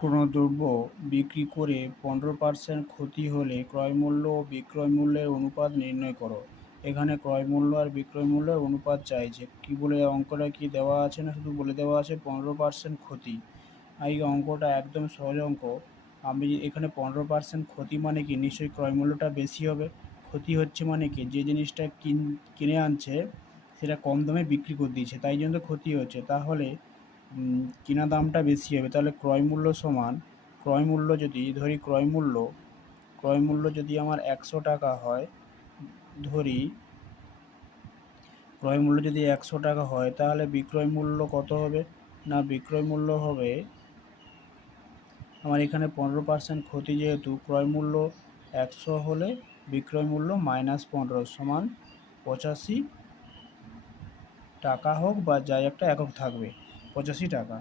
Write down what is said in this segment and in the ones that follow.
কোনো দ্রব্য বিক্রি করে 15% ক্ষতি হলে ক্রয়মূল্য ও বিক্রয়মূল্যের অনুপাত নির্ণয় করো। এখানে ক্রয়মূল্য আর বিক্রয়মূল্যের অনুপাত চাইছে। কি বলে অঙ্কটা কি দেওয়া আছে না শুধু বলে দেওয়া আছে 15% ক্ষতি। এই অঙ্কটা একদম সহজ অঙ্ক। আমি এখানে 15% ক্ষতি মানে কি, নিশ্চয়ই ক্রয়মূল্যটা বেশি হবে। ক্ষতি হচ্ছে মানে কি, যে জিনিসটা কিনে আনছে সেটা কম দামে বিক্রি করে দিয়েছে, তাই জন্য ক্ষতি হচ্ছে। তাহলে কিনা দামটা বেশি হবে, তাহলে ক্রয়মূল্য সমান, ক্রয়মূল্য যদি ধরি, ক্রয়মূল্য যদি আমার 100 টাকা হয়, ধরি ক্রয়মূল্য যদি 100 টাকা হয়, তাহলে বিক্রয় মূল্য কত হবে না, বিক্রয় মূল্য হবে আমার এখানে 15% ক্ষতি, যেহেতু ক্রয়মূল্য 100 হলে বিক্রয় মূল্য -15 সমান 85 টাকা হোক বা যাই একটা একক থাকবে, 85 টাকা।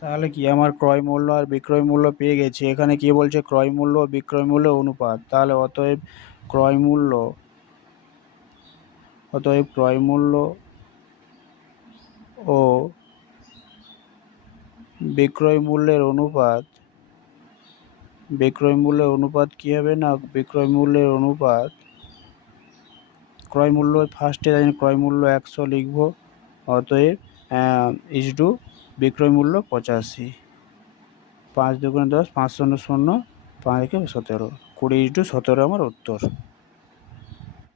তাহলে কি আমার ক্রয় মূল্য আর বিক্রয় মূল্য পেয়ে গেছি। এখানে কি বলছে, ক্রয় মূল্য ও বিক্রয় মূল্যের অনুপাত। তাহলে অতএব ক্রয় মূল্য ও বিক্রয় মূল্যের অনুপাত, কি হবে না, বিক্রয় মূল্যের অনুপাত, ক্রয় মূল্য ফার্স্টে ক্রয় মূল্য 100 লিখবো, অতএব ইস টু বিক্রয় মূল্য 85। 5 × 2 = 10, 5 × 0 = 5 × 17, 20:17 আমার উত্তর।